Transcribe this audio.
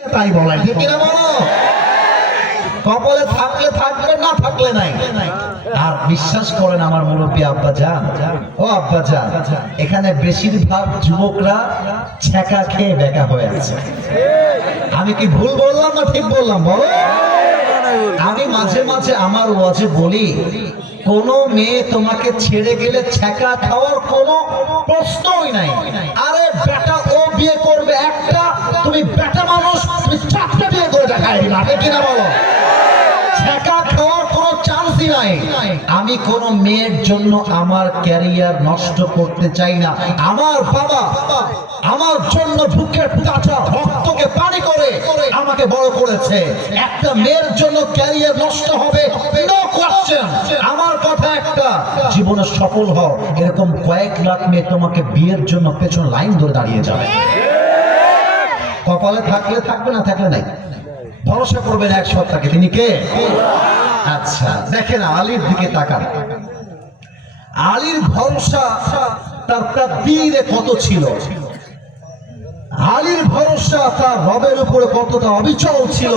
তাই বলে, ঠিক কিনা বলো? কপালে থাকলে থাকবে, না থাকলে নাই। আর বিশ্বাস করেন আমার মুরব্বী আব্বা জান, ও আব্বা জান, এখানে বেশিরভাগ যুবকরা ছ্যাঁকা খেয়ে বেকা হয়ে আছে। আমি কি ভুল বললাম না ঠিক বললাম বলো? আমি মাঝে মাঝে আমার ওয়াজে বলি, কোন মেয়ে তোমাকে ছেড়ে গেলে ছ্যাঁকা খাওয়ার কোনো প্রশ্নই নাই। আরে বেটা ও বিয়ে করবে একটা, তুমি বেটা মানুষ, তুমি চারটা বিয়ে করে দেখাই দিবা, ঠিক কিনা বলো? ছ্যাঁকা খাওয়ার কোনো চান্সই নাই। আমি কোন মেয়ের জন্য আমার ক্যারিয়ার নষ্ট করতে চাই না। আমার বাবা আমার জন্য বুকের তাজা রক্তকে পানি করে আমাকে বড় করেছে। একটা মেয়ের জন্য ক্যারিয়ার নষ্ট হবে, নো কোশ্চেন। আমার কথা একটা, জীবনে সফল হও, এরকম কয়েক লাখ মেয়ে তোমাকে বিয়ের জন্য পেছন লাইন ধরে দাঁড়িয়ে যাবে। কপালে থাকলে থাকবে, না থাকলে নাই। ভরসা করবেন এক সত্তাকে, তিনি কে? আচ্ছা দেখেন আলীর দিকে তাকান। আলীর ভরসা তার তাকদীরে কত ছিল, আলীর ভরসা তার রবের উপরে কতটা অবিচল ছিল,